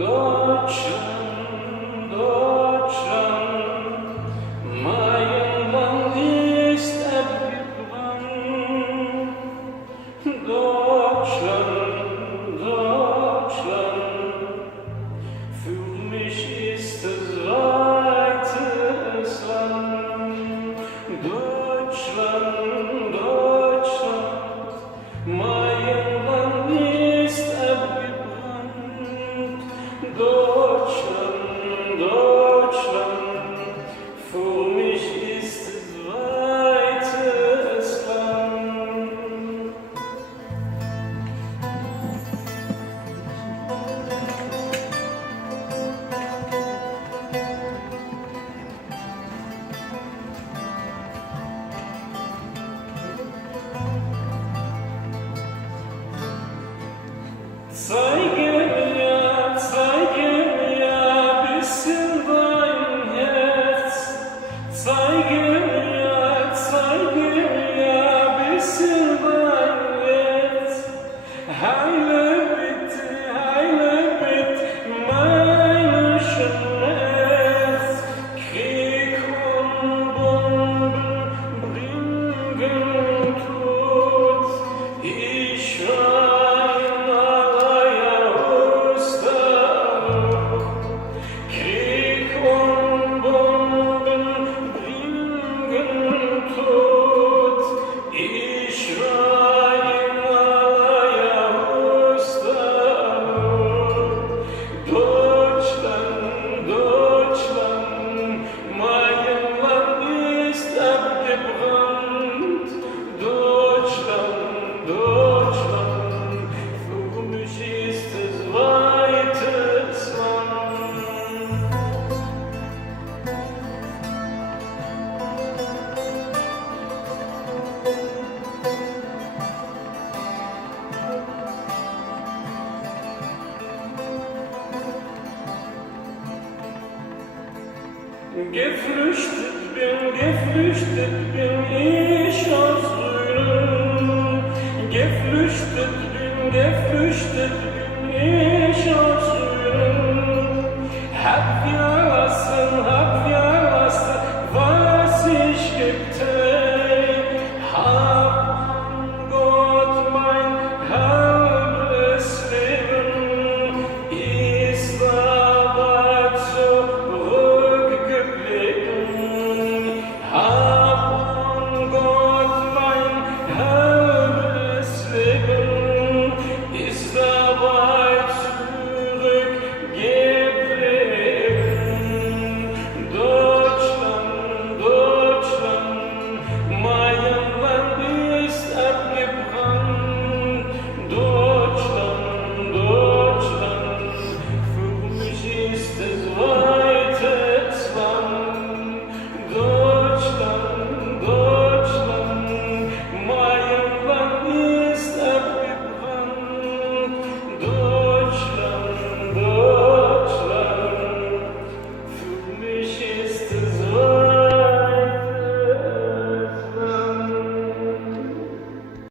Deutschland, Deutschland, mein Land ist abgebrannt. Deutschland, Deutschland, für mich ist es weites Land. Deutschland, Deutschland, mein Land ist abgebrannt. Deutschland, Deutschland, für mich ist es weites Land. Zeige mir ein bisschen dein Herz. Zeige mir ein bisschen dein Herz. Heile bitte meine Schmerz. Krieg und Bomben bringen Tod. Ich schrei Krieg und Bomben bringen Tod. Ich schrei in aller Osterrot. Deutschland, Deutschland, mein Land ist abgebrannt. Deutschland, Deutschland, für mich ist es weites Land. Geflüchtet bin ich aus Rhön. Geflüchtet bin